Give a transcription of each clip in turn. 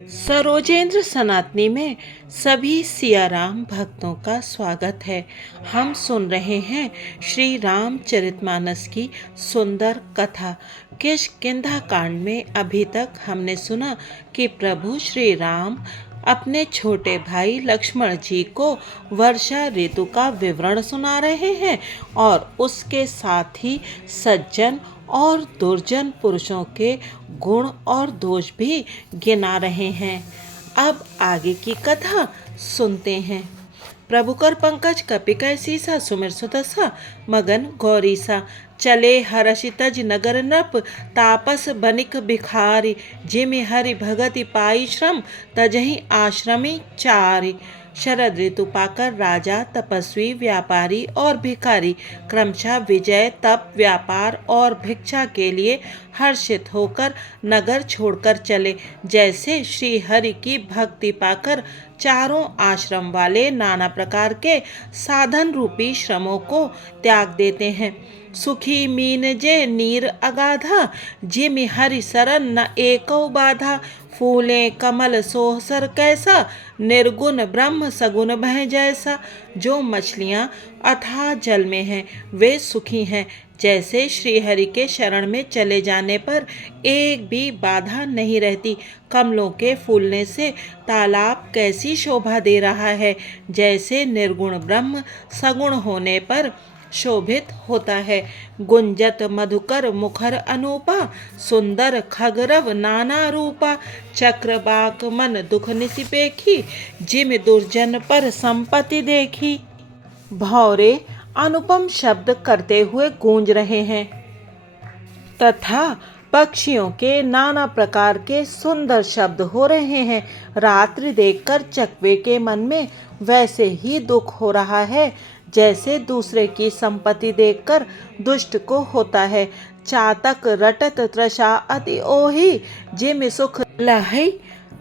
सरोजेंद्र सनातनी में सभी सियाराम भक्तों का स्वागत है। हम सुन रहे हैं श्री रामचरितमानस की सुंदर कथा। किष्किंधा कांड में अभी तक हमने सुना कि प्रभु श्री राम अपने छोटे भाई लक्ष्मण जी को वर्षा ऋतु का विवरण सुना रहे हैं और उसके साथ ही सज्जन और दुर्जन पुरुषों के गुण और दोष भी गिना रहे हैं। अब आगे की कथा सुनते हैं। प्रभु कर पंकज कपिकै सीसा सुमिर सुदसा मगन गौरीसा चले हर्षि तज नगर नृप तापस बनिक भिखारी जिमि हरि भगति पाई श्रम तजहि आश्रमी चारि। शरद ऋतु पाकर राजा तपस्वी व्यापारी और भिखारी क्रमशः विजय तप व्यापार और भिक्षा के लिए हर्षित होकर नगर छोड़कर चले। जैसे श्री हरि की भक्ति पाकर चारों आश्रम वाले नाना प्रकार के साधन रूपी श्रमों को त्याग देते हैं। सुखी मीन जे नीर अगाधा जिमि हरि सरन न एको बाधा फूले कमल सोहसर कैसा निर्गुण ब्रह्म सगुण भय जैसा। जो मछलियाँ अथाह जल में हैं वे सुखी हैं। जैसे श्रीहरि के शरण में चले जाने पर एक भी बाधा नहीं रहती। कमलों के फूलने से तालाब कैसी शोभा दे रहा है। जैसे निर्गुण ब्रह्म सगुण होने पर शोभित होता है। गुंजत मधुकर मुखर अनूपा सुंदर खगरव नाना रूपा चक्रबाक मन दुख निसिपेखी जिम दुर्जन पर संपत्ति देखी। भौरे अनुपम शब्द करते हुए गूंज रहे हैं तथा पक्षियों के नाना प्रकार के सुंदर शब्द हो रहे हैं। रात्रि देखकर चकवे के मन में वैसे ही दुख हो रहा है जैसे दूसरे की संपत्ति देखकर दुष्ट को होता है। चातक रटत तृषा अति ओहि जिम सुख लहै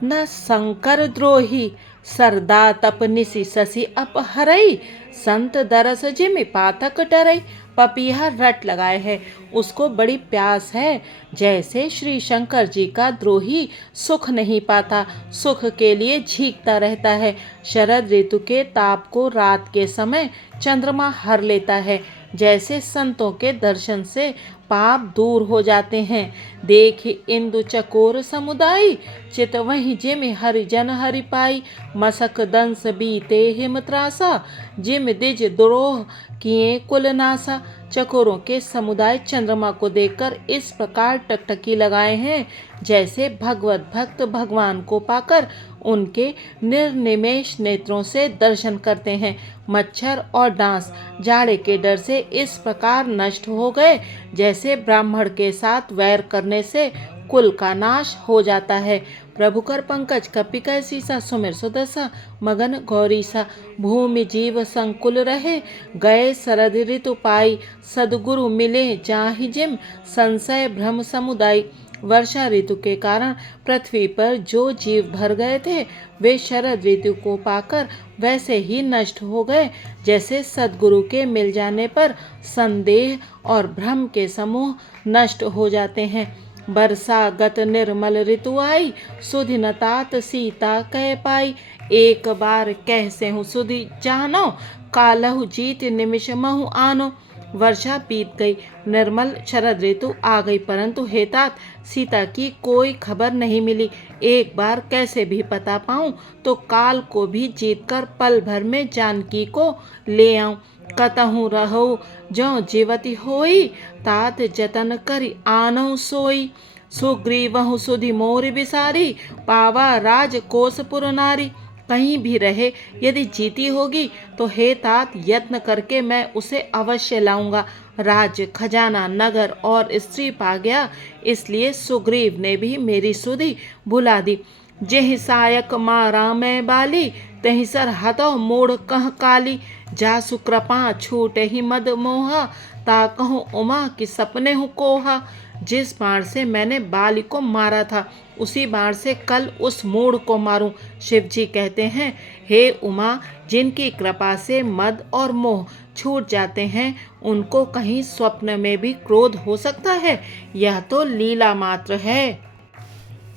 न शंकर द्रोही सरदा तपनिसि शशि अपहरई संत दरस जिमि पातक डरई। पपीहा रट लगाए है उसको बड़ी प्यास है। जैसे श्री शंकर जी का द्रोही सुख नहीं पाता सुख के लिए झींकता रहता है। शरद ऋतु के ताप को रात के समय चंद्रमा हर लेता है। जैसे संतों के दर्शन से पाप दूर हो जाते हैं। देख इंदु चकोर समुदाय चित वहीं जिम हरिजन हरि पाई मसक दंस बीते हिम त्रासा जिम दिज द्रोह किए कुल नासा। चकोरों के समुदाय चंद्रमा को देखकर इस प्रकार टकटकी लगाए हैं जैसे भगवत भक्त भगवान को पाकर उनके निर्निमेष नेत्रों से दर्शन करते हैं। मच्छर और डांस जाड़े के डर से इस प्रकार नष्ट हो गए जैसे ब्राह्मण के साथ वैर करने से कुल का नाश हो जाता है। प्रभु कर पंकज कपिकै सीसा सुमिर सुदसा मगन गौरीसा भूमि जीव संकुल रहे गए शरद ऋतु पाई सदगुरु मिले जाहि जिम संशय भ्रम समुदाय। वर्षा ऋतु के कारण पृथ्वी पर जो जीव भर गए थे वे शरद ऋतु को पाकर वैसे ही नष्ट हो गए जैसे सद्गुरु के मिल जाने पर संदेह और भ्रम के समूह नष्ट हो जाते हैं। बरसा गत निर्मल ऋतु आई सुधि न तात सीता कह पाई एक बार कह से हूँ सुधि जानो कालहु जीत निमिष महु आनो। वर्षा बीत गई निर्मल शरद ऋतु आ गई परंतु हे तात सीता की कोई खबर नहीं मिली। एक बार कैसे भी पता पाऊं तो काल को भी जीतकर पल भर में जानकी को ले आऊं। कतहु रहो जो जीवती होई तात जतन करि आनहु सोई सुग्रीवहु सुधि मोर बिसारी पावा राज कोसपुर नारी। कहीं भी रहे यदि जीती होगी तो हे तात यत्न करके मैं उसे अवश्य लाऊंगा। राज्य खजाना नगर और स्त्री पा गया इसलिए सुग्रीव ने भी मेरी सुधि भुला दी। जेहि सायक मारा मैं बाली तहि सर हतो मूढ़ कह काली जासु कृपा छूटे ही मद मोहा ता कहूँ उमा कि सपने हूँ कोहा। जिस बाण से मैंने बाली को मारा था उसी बाण से कल उस मूढ़ को मारूं। शिव जी कहते हैं हे उमा जिनकी कृपा से मद और मोह छूट जाते हैं उनको कहीं स्वप्न में भी क्रोध हो सकता है। यह तो लीला मात्र है।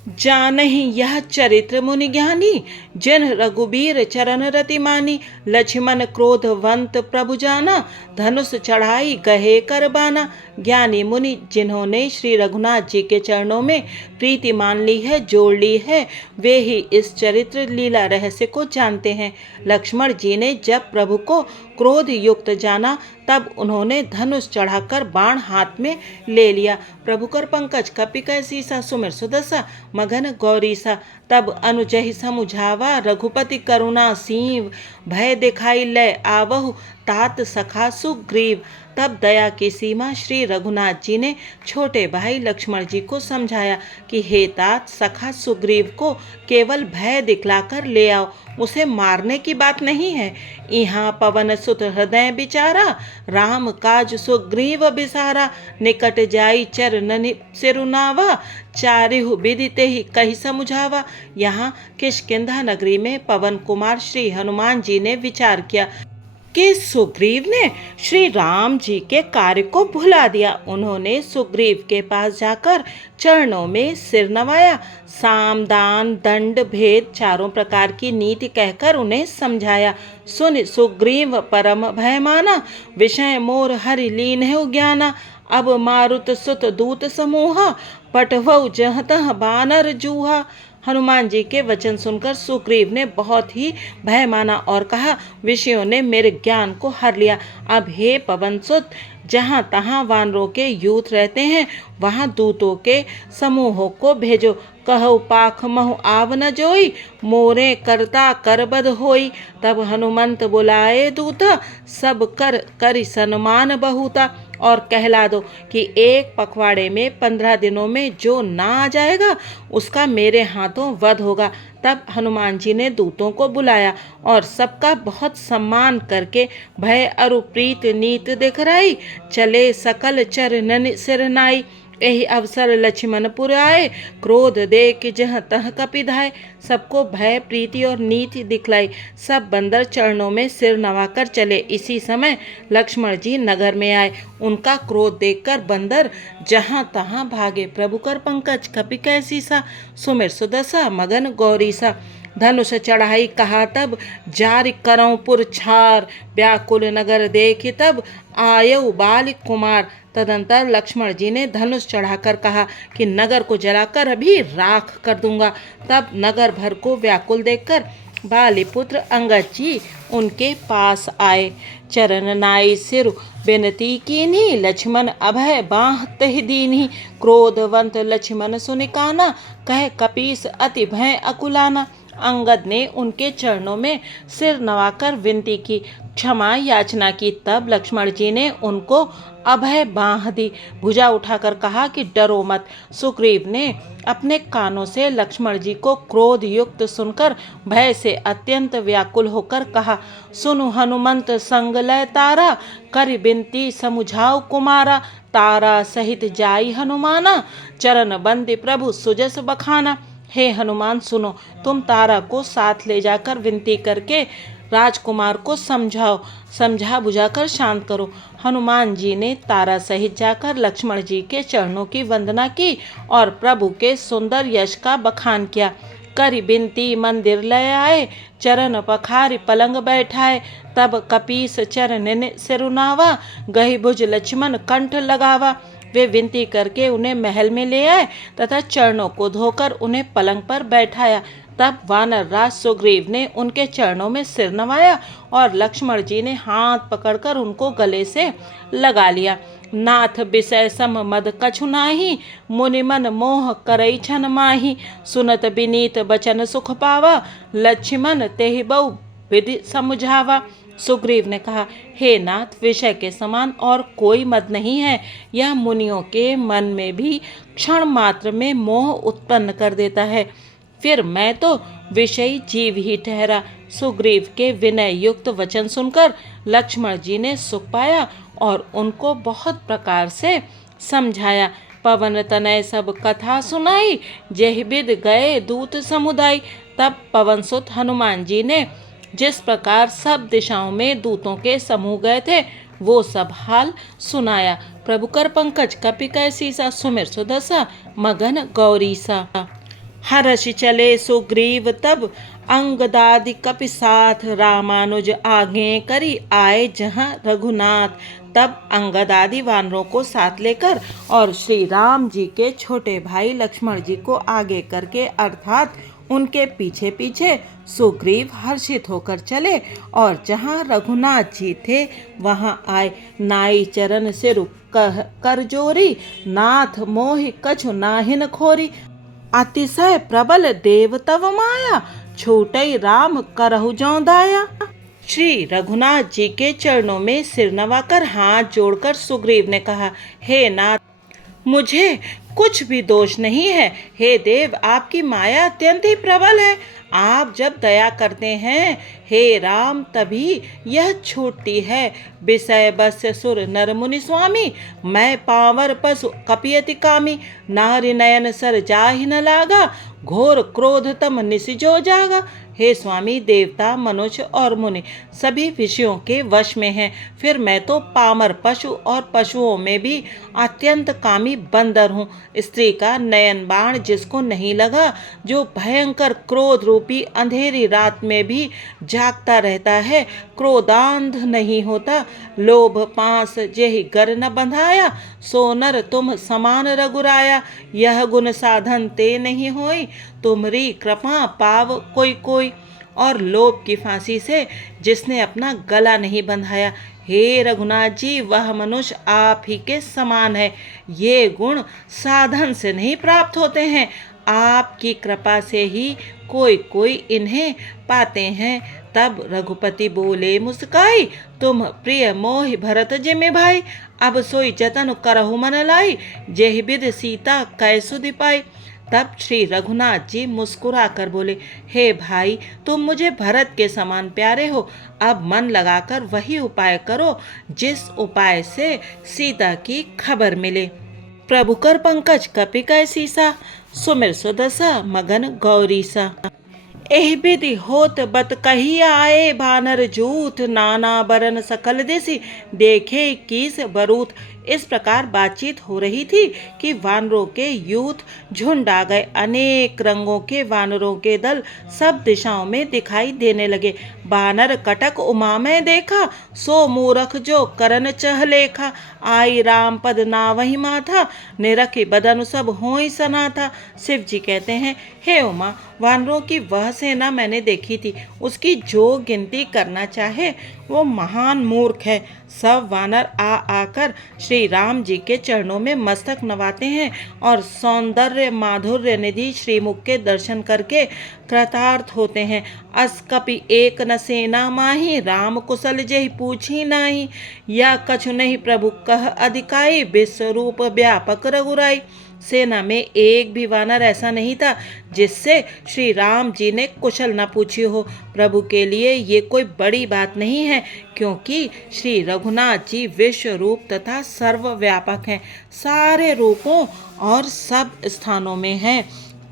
जानहि यह चरित्र मुनि ज्ञानी, जिन रघुबीर चरण रति मानी। लक्ष्मण क्रोधवंत प्रभु जाना, धनुष चढ़ाई गहे कर बाना। ज्ञानी मुनि जिन्होंने श्री रघुनाथ जी के चरणों में प्रीति मान ली है, जोड़ ली है, वे ही इस चरित्र लीला रहस्य को जानते हैं। लक्ष्मण जी ने जब प्रभु को क्रोध युक्त जाना, तब उन्होंने धनुष चढ़ाकर बाण हाथ में ले लिया। प्रभु कर पंकज कपि कै सीसा, सुमिर सुदशा मगन गौरीसा। तब अनुजहि समुझावा, रघुपति करुणा सीव। भय दिखाई लय आवहु, तात सखा सुग्रीव। तब दया की सीमा श्री रघुनाथ जी ने छोटे भाई लक्ष्मण जी को समझाया कि हे तात, सखा सुग्रीव को केवल भय दिखलाकर ले आओ, उसे मारने की बात नहीं है। यहाँ पवन सुत हृदय बिचारा, राम काज सुग्रीव बिसारा। निकट जाई चरण सिरुनावा, चारिहु विदिते ही कही समुझावा। यहाँ किष्किंधा नगरी में पवन कुमार श्री हनुमान जी ने विचार किया कि सुग्रीव ने श्री राम जी के कार्य को भुला दिया। उन्होंने सुग्रीव के पास जाकर चरणों में सिर नवाया, साम दान दंड भेद चारों प्रकार की नीति कहकर उन्हें समझाया। सुन सुग्रीव परम भय माना, विषय मोर हरि लीन्हु ज्ञाना। अब मारुत सुत दूत समूहा, पटवऊ जह तह बानर जूहा। हनुमान जी के वचन सुनकर सुग्रीव ने बहुत ही भय माना और कहा, विषयों ने मेरे ज्ञान को हर लिया। अब हे पवन सुत, जहाँ तहाँ वानरों के यूथ रहते हैं, वहाँ दूतों के समूहों को भेजो। कहु पाख महु आव न जोई, मोरे करता करबद होई। तब हनुमंत बुलाए दूता, सब कर करि सन्मान बहुता। और कहला दो कि एक पखवाड़े में 15 दिनों में जो ना आ जाएगा, उसका मेरे हाथों वध होगा। तब हनुमान जी ने दूतों को बुलाया और सबका बहुत सम्मान करके भय अरु प्रीत नीत दिखराई। चले सकल चरणन सिरनाई, यही अवसर लक्ष्मणपुर आए, क्रोध देख जह तह कपिधाय। सबको भय प्रीति और नीति दिखलाई, सब बंदर चरणों में सिर नवाकर चले। इसी समय लक्ष्मण जी नगर में आए। उनका क्रोध देखकर बंदर जहाँ तहाँ भागे। प्रभु कर पंकज कपि कै सीसा, सुमिर सुदशा मगन गौरीसा। धनुष चढ़ाई कहा तब, जारि करऊं पुर छार। व्याकुल नगर देख तब, आयऊ बाल कुमार। तदंतर लक्ष्मण जी ने धनुष चढ़ाकर कहा कि नगर को जलाकर अभी राख कर दूंगा। तब नगर भर को व्याकुल देखकर बालीपुत्र अंगद जी उनके पास आए। चरण नाई सिर विनती कीन्ही, लक्ष्मण अभय बाँह तहि दीन्ही। क्रोधवंत लक्ष्मण सुनिकाना, कह कपीस अति भय अकुलाना। अंगद ने उनके चरणों में सिर नवाकर विनती की, क्षमा याचना की। तब लक्ष्मण जी ने उनको अभय बाँह दी, भुजा उठाकर कहा कि डरो मत। सुग्रीव ने अपने कानों से लक्ष्मण जी को क्रोध युक्त सुनकर भय से अत्यंत व्याकुल होकर कहा, सुनु हनुमंत संग लय तारा, कर बिनती समुझाओ कुमारा। तारा सहित जाई हनुमाना, चरण बंदी प्रभु सुजस बखाना। हे हनुमान सुनो, तुम तारा को साथ ले जाकर विनती करके राजकुमार को समझा बुझाकर शांत करो। हनुमान जी ने तारा सहित जाकर लक्ष्मण जी के चरणों की वंदना की और प्रभु के सुंदर यश का बखान किया। करि बिनती मंदिर ले आए, चरण पखारि पलंग बैठाए। तब कपीस चरण सिरुनावा, गहि भुज लक्ष्मण कंठ लगावा। वे विनती करके उन्हें महल में ले आए तथा चरणों को धोकर उन्हें पलंग पर बैठाया। तब वानर राज सुग्रीव ने उनके चरणों में सिर नवाया और लक्ष्मण जी ने हाथ पकड़कर उनको गले से लगा लिया। नाथ विषय सम मद कछु नाही, मुनि मन मोह करई छन माही। सुनत बिनीत बचन सुख पावा, लक्ष्मण तेहि बहु विधि समुझावा। सुग्रीव ने कहा, हे नाथ, विषय के समान और कोई मद नहीं है। यह मुनियों के मन में भी क्षण मात्र में मोह उत्पन्न कर देता है। फिर मैं तो विषयी जीव ही ठहरा। सुग्रीव के विनय युक्त वचन सुनकर लक्ष्मण जी ने सुख पाया और उनको बहुत प्रकार से समझाया। पवन तनय सब कथा सुनाई, जेहि बिद गए दूत समुदाय। तब पवन सुत हनुमान जी ने जिस प्रकार सब दिशाओं में दूतों के समूह गए थे, वो सब हाल सुनाया। प्रभु कर पंकज कपि कै सीसा, सुमिर सुदशा मगन गौरीसा। हर्ष चले सुग्रीव तब, अंगदादि कपि साथ, रामानुज आगे करी आए जहाँ रघुनाथ। तब अंगदादि वानरों को साथ लेकर और श्री राम जी के छोटे भाई लक्ष्मण जी को आगे करके अर्थात उनके पीछे पीछे सुग्रीव हर्षित होकर चले और जहाँ रघुनाथ जी थे वहाँ आए। नाई चरण से रुक कर जोरी, नाथ मोहि कछु नाहिन खोरी। अतिशय प्रबल देव तव माया, छूटई राम करहु जौ दाया। श्री रघुनाथ जी के चरणों में सिर नवाकर हाथ जोड़कर सुग्रीव ने कहा, हे नाथ, मुझे कुछ भी दोष नहीं है। हे देव, आपकी माया अत्यंत ही प्रबल है। आप जब दया करते हैं हे राम तभी यह छूटती है। विषय बस्य सुर नर मुनि स्वामी, मैं पावर पशु कपियति कामी। नारी नयन सर जाहि न लागा, घोर क्रोध तम निसिजो जागा। हे स्वामी, देवता मनुष्य और मुनि सभी विषयों के वश में हैं, फिर मैं तो पामर पशु और पशुओं में भी अत्यंत कामी बंदर हूँ। स्त्री का नयन बाण जिसको नहीं लगा, जो भयंकर क्रोध रूपी अंधेरी रात में भी जागता रहता है, क्रोधांध नहीं होता। लोभ पास जेहि गर न बंधाया, सोनर तुम समान रघुराया। यह गुण साधन ते नहीं होई, तुमरी कृपा पाव कोई कोई। और लोभ की फांसी से जिसने अपना गला नहीं बंधाया। हे रघुनाथ जी, वह मनुष्य आप ही के समान है। ये गुण साधन से नहीं प्राप्त होते हैं, आपकी कृपा से ही कोई कोई इन्हें पाते हैं। तब रघुपति बोले मुस्काई, तुम प्रिय मोहि भरत जिमि भाई। अब सोई जतन करहु मन लाई, जेहि बिध सीता कैसु दिपाई। तब श्री रघुनाथ जी मुस्कुरा कर बोले, हे भाई, तुम मुझे भरत के समान प्यारे हो। अब मन लगाकर वही उपाय करो जिस उपाय से सीता की खबर मिले। प्रभु कर पंकज कपि कै सीसा, सुमिर सुदशा मगन गौरीसा। एहि विधि होत बत कही आए, भानर जूथ नाना बरन सकल दिसि, देखे कीस बरूथ। इस प्रकार बातचीत हो रही थी कि वानरों के यूथ झुंड आ गए। अनेक रंगों के वानरों के दल सब दिशाओं में दिखाई देने लगे। बानर कटक उमा में देखा, सो मूरख जो करन चह लेखा। आई राम पद नावहि माथा, निरखि बदन सब होई सना था। शिव जी कहते हैं, हे उमा, वानरों की वह सेना मैंने देखी थी, उसकी जो गिनती करना चाहे वो महान मूर्ख है। सब वानर आ आकर श्री राम जी के चरणों में मस्तक नवाते हैं और सौंदर्य माधुर्य निधि श्रीमुख के दर्शन करके कृतार्थ होते हैं। अस कपि एक न सेना माही, राम कुशल जेहि पूछी नाही। या कछु नहीं प्रभु कह अधिकाई, विश्वरूप व्यापक रघुराई। सेना में एक भी वानर ऐसा नहीं था जिससे श्री राम जी ने कुशल न पूछी हो। प्रभु के लिए ये कोई बड़ी बात नहीं है, क्योंकि श्री रघुनाथ जी विश्व रूप तथा सर्वव्यापक हैं, सारे रूपों और सब स्थानों में हैं।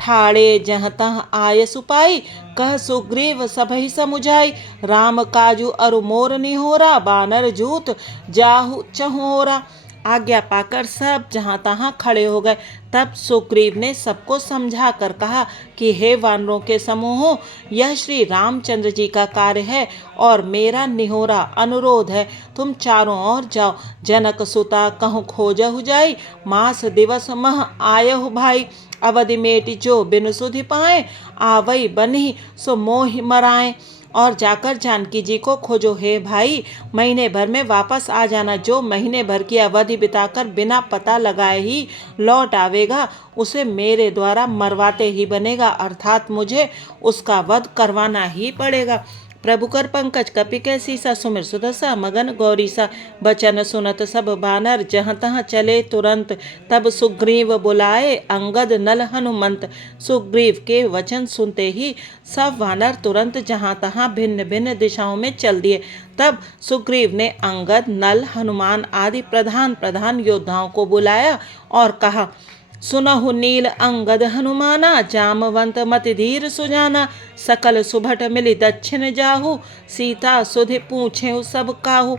ठाड़े जहाँ तहाँ आय सुपाई, कह सुग्रीव सबहि समुझाई। राम काजू अरु मोर निहोरा, बानर जूत जाहु चहोरा। आज्ञा पाकर सब जहाँ तहाँ खड़े हो गए। तब सुग्रीव ने सबको समझा कर कहा कि हे वानरों के समूहों, यह श्री रामचंद्र जी का कार्य है और मेरा निहोरा अनुरोध है। तुम चारों ओर जाओ, जनक सुता कहूँ खोजहु जाई, मास दिवस मह आयहु भाई। अवधि मेटि जो बिनु सुधि पाए, आवई बन्ही सो मोहि मराए। और जाकर जानकी जी को खोजो हे भाई, महीने भर में वापस आ जाना। जो महीने भर की अवधि बिताकर बिना पता लगाए ही लौट आवेगा, उसे मेरे द्वारा मरवाते ही बनेगा, अर्थात मुझे उसका वध करवाना ही पड़ेगा। प्रभु कर पंकज कपि कै सीसा, सुमिर सुदशा मगन गौरीसा। बचन सुनत सब बानर, जहाँ तहाँ चले तुरंत। तब सुग्रीव बुलाए अंगद नल हनुमंत। सुग्रीव के वचन सुनते ही सब वानर तुरंत जहाँ तहाँ भिन्न भिन्न दिशाओं में चल दिए। तब सुग्रीव ने अंगद, नल, हनुमान आदि प्रधान प्रधान योद्धाओं को बुलाया और कहा, सुनहु नील अंगद हनुमाना, जामवंत मति धीर सुजाना। सकल सुभट मिली दक्षिण जाहु, सीता सुधि पूछे सब काहू।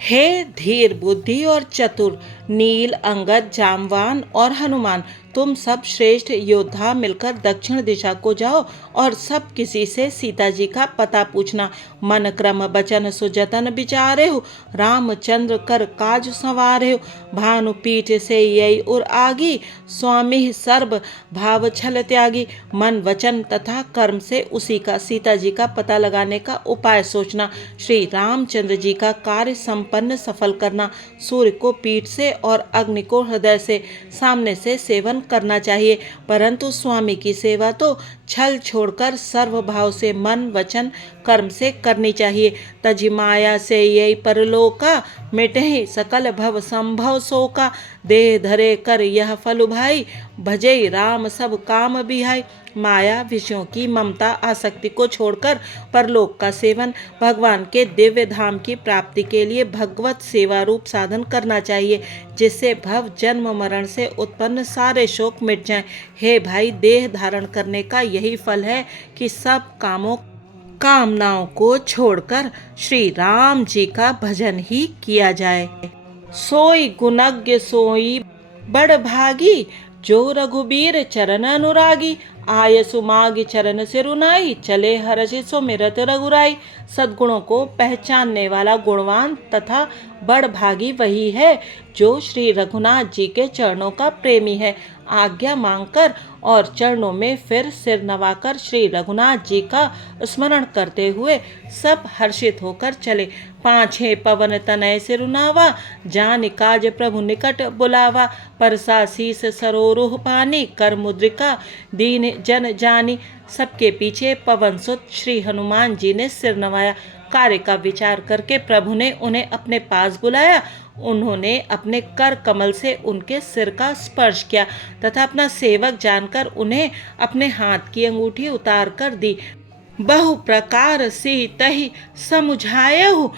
हे धीर बुद्धि और चतुर, नील, अंगद, जामवान और हनुमान, तुम सब श्रेष्ठ योद्धा मिलकर दक्षिण दिशा को जाओ और सब किसी से सीता जी का पता पूछना। मन क्रम बचन सुजतन विचारे हो, रामचंद्र कर काज संवारे हो। भानु पीठ से यही उर आगी, स्वामी सर्व भाव छल त्यागी। मन वचन तथा कर्म से उसी का सीता जी का पता लगाने का उपाय सोचना। श्री रामचंद्र जी का कार्य संपन्न सफल करना। सूर्य को पीठ से और अग्नि को हृदय से सामने से सेवन करना चाहिए, परंतु स्वामी की सेवा तो छल छोड़कर सर्व भाव से मन वचन कर्म से करनी चाहिए। तजि माया से यही परलोका, मिटहि सकल भव संभव शोका। देह धरे कर यह फल भाई, भजई राम सब काम बिहाई। माया विषयों की ममता आसक्ति को छोड़कर परलोक का सेवन, भगवान के दिव्य धाम की प्राप्ति के लिए भगवत सेवा रूप साधन करना चाहिए, जिससे भव जन्म मरण से उत्पन्न सारे शोक मिट जाएं। हे भाई, देह धारण करने का यही फल है कि सब कामनाओं को छोड़कर श्री राम जी का भजन ही किया जाए। सोई गुणज्ञ सोई बड़ भागी, जो रघुबीर चरण अनुरागी। आय सुमाग चरण सिरुनाई, चले हर्षि सुमिरत रघुराई। सद्गुणों को पहचानने वाला गुणवान तथा बड़ भागी वही है जो श्री रघुनाथ जी के चरणों का प्रेमी है। आज्ञा मांगकर और चरणों में फिर सिर नवाकर श्री रघुनाथ जी का स्मरण करते हुए सब हर्षित होकर चले। पाँछे पवन तनय सिरुनावा, जान काज प्रभु निकट बुलावा। परसा शीस सरोरुह पानी, कर मुद्रिका दीन जन जानी। सबके पीछे पवन सुत श्री हनुमान जी ने सिर नवाया। कार्य का विचार करके प्रभु ने उन्हें अपने पास बुलाया। उन्होंने अपने कर कमल से उनके सिर का स्पर्श किया तथा अपना सेवक जानकर उन्हें अपने हाथ की अंगूठी उतार कर दी। बहु प्रकार सी तहि समुझायहु,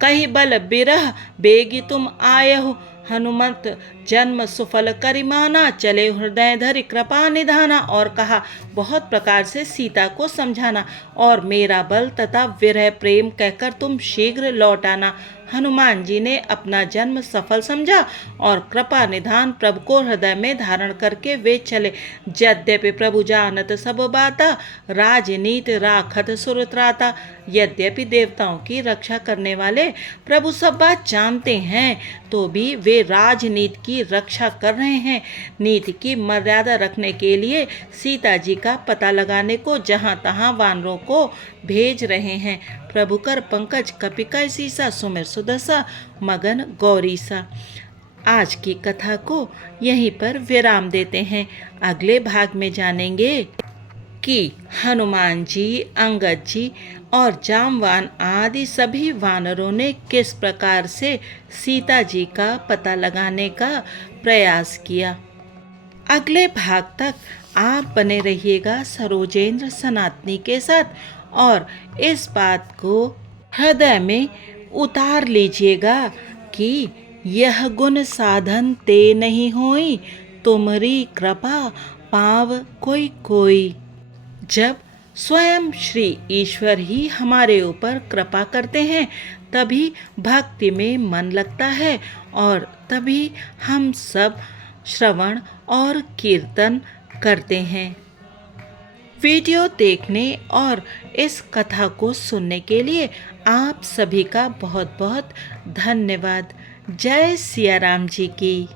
कही बल बिरह बेगी तुम आयहु। हनुमंत जन्म सुफल करिमाना, चले हृदय धरि कृपा निधाना। और कहा, बहुत प्रकार से सीता को समझाना और मेरा बल तथा विरह प्रेम कहकर तुम शीघ्र लौट आना। हनुमान जी ने अपना जन्म सफल समझा और कृपा निधान प्रभु को हृदय में धारण करके वे चले। यद्यपि प्रभु जानत सब बाता, राजनीत राखत सुरत्राता। यद्यपि देवताओं की रक्षा करने वाले प्रभु सब बात जानते हैं, तो भी वे राजनीति की रक्षा कर रहे हैं। नीति की मर्यादा रखने के लिए सीता जी का पता लगाने को जहाँ तहाँ वानरों को भेज रहे हैं। प्रभु कर पंकज कपिका सीसा, सुमिर सुदसा मगन गौरीसा। आज की कथा को यहीं पर विराम देते हैं। अगले भाग में जानेंगे कि हनुमान जी, अंगद जी और जामवान आदि सभी वानरों ने किस प्रकार से सीता जी का पता लगाने का प्रयास किया। अगले भाग तक आप बने रहिएगा सरोजेंद्र सनातनी के साथ और इस बात को हृदय में उतार लीजिएगा कि यह गुण साधन ते नहीं होई, तुम्हारी कृपा पाव कोई कोई। जब स्वयं श्री ईश्वर ही हमारे ऊपर कृपा करते हैं, तभी भक्ति में मन लगता है और तभी हम सब श्रवण और कीर्तन करते हैं। वीडियो देखने और इस कथा को सुनने के लिए आप सभी का बहुत बहुत धन्यवाद। जय सिया राम जी की।